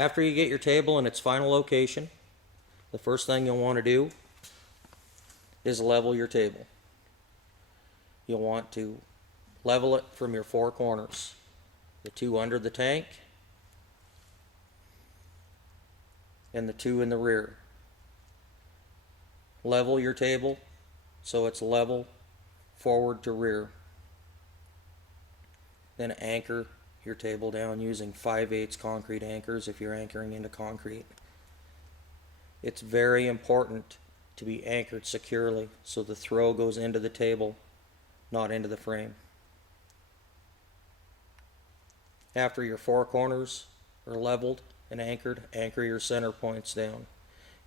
After you get your table in its final location, the first thing you'll want to do is level your table. You'll want to level it from your four corners, the two under the tank and the two in the rear. Level your table so it's level forward to rear. Then anchor your table down using 5/8 concrete anchors if you're anchoring into concrete. It's very important to be anchored securely so the throw goes into the table, not into the frame. After your four corners are leveled and anchored, anchor your center points down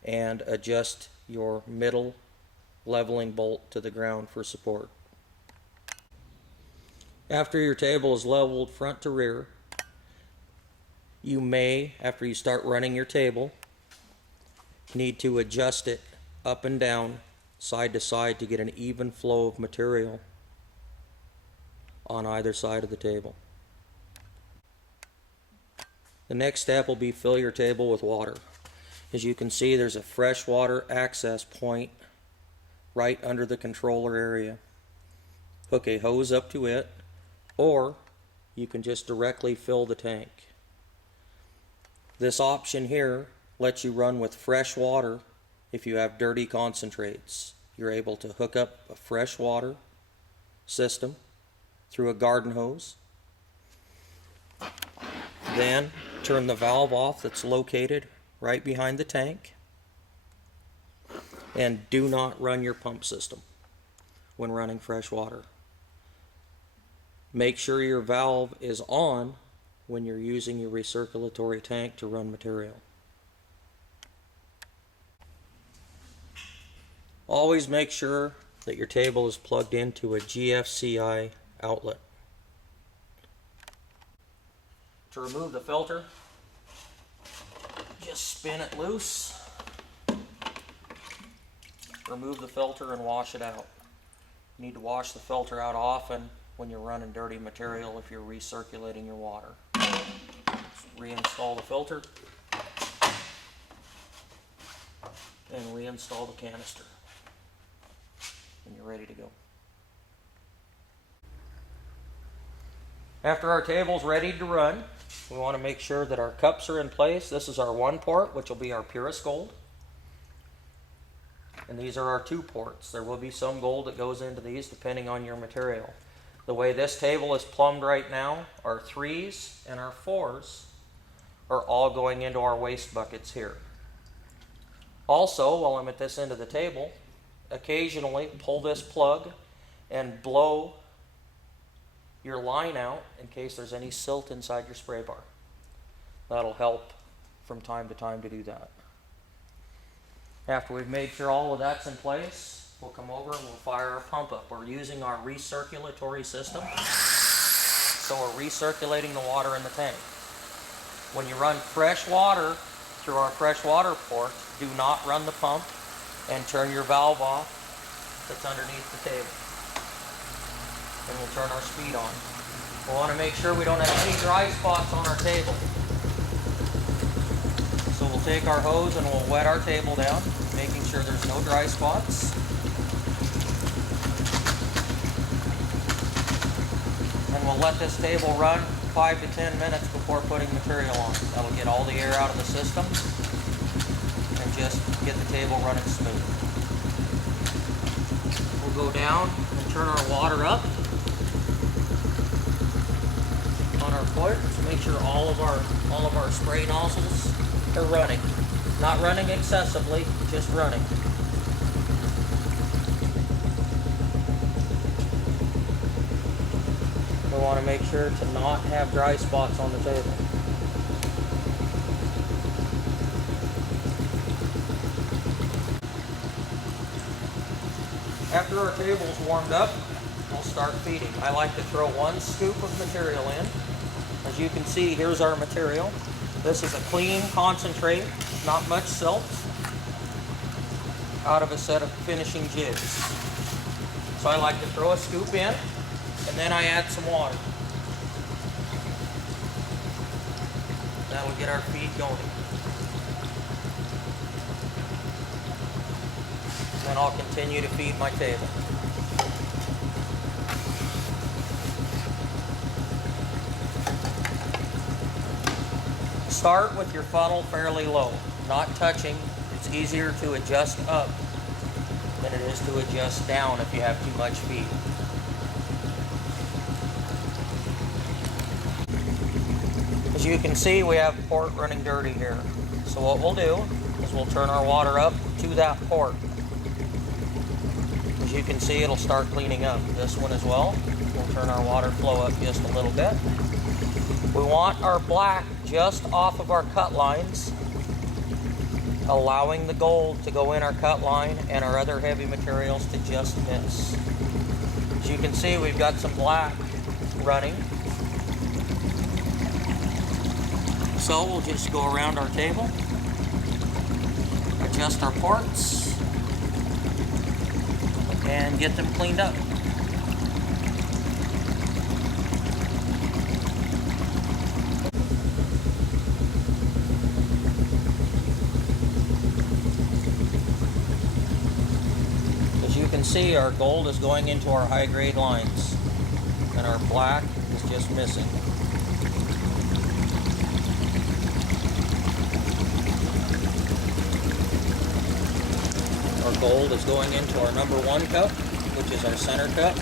and adjust your middle leveling bolt to the ground for support. After your table is leveled front to rear, you may, after you start running your table, need to adjust it up and down, side to side, to get an even flow of material on either side of the table. The next step will be fill your table with water. As you can see, there's a fresh water access point right under the controller area. Hook a hose up to it, or you can just directly fill the tank. This option here lets you run with fresh water if you have dirty concentrates. You're able to hook up a fresh water system through a garden hose. Then turn the valve off that's located right behind the tank. And do not run your pump system when running fresh water. Make sure your valve is on when you're using your recirculatory tank to run material. Always make sure that your table is plugged into a GFCI outlet. To remove the filter, just spin it loose, remove the filter and wash it out. You need to wash the filter out often when you're running dirty material if you're recirculating your water. Just reinstall the filter and reinstall the canister and you're ready to go. After our table's ready to run, we want to make sure that our cups are in place. This is our one port, which will be our purest gold. And these are our two ports. There will be some gold that goes into these depending on your material. The way this table is plumbed right now, our 3s and our 4s are all going into our waste buckets here. Also, while I'm at this end of the table, occasionally pull this plug and blow your line out in case there's any silt inside your spray bar. That'll help from time to time to do that. After we've made sure all of that's in place, we'll come over and we'll fire our pump up. We're using our recirculatory system, so we're recirculating the water in the tank. When you run fresh water through our fresh water port, do not run the pump and turn your valve off that's underneath the table. And we'll turn our speed on. We want to make sure we don't have any dry spots on our table. So we'll take our hose and we'll wet our table down, making sure there's no dry spots. And we'll let this table run 5 to 10 minutes before putting material on. That'll get all the air out of the system and just get the table running smooth. We'll go down and turn our water up on our port to make sure all of our spray nozzles are running. Not running excessively, just running. We want to make sure to not have dry spots on the table. After our table's warmed up, we'll start feeding. I like to throw 1 scoop of material in. As you can see, here's our material. This is a clean concentrate, not much silt, out of a set of finishing jigs. So I like to throw a scoop in, and then I add some water. That'll get our feed going. Then I'll continue to feed my table. Start with your funnel fairly low, not touching. It's easier to adjust up than it is to adjust down if you have too much feed. As you can see, we have port running dirty here. So what we'll do is we'll turn our water up to that port. As you can see, it'll start cleaning up. This one as well. We'll turn our water flow up just a little bit. We want our black just off of our cut lines, allowing the gold to go in our cut line and our other heavy materials to just miss. As you can see, we've got some black running. So we'll just go around our table, adjust our ports, and get them cleaned up. As you can see, our gold is going into our high grade lines, and our black is just missing. Our gold is going into our number 1 cup, which is our center cup,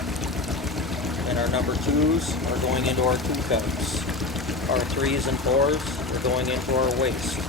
and our number 2s are going into our 2 cups. Our 3s and 4s are going into our waste.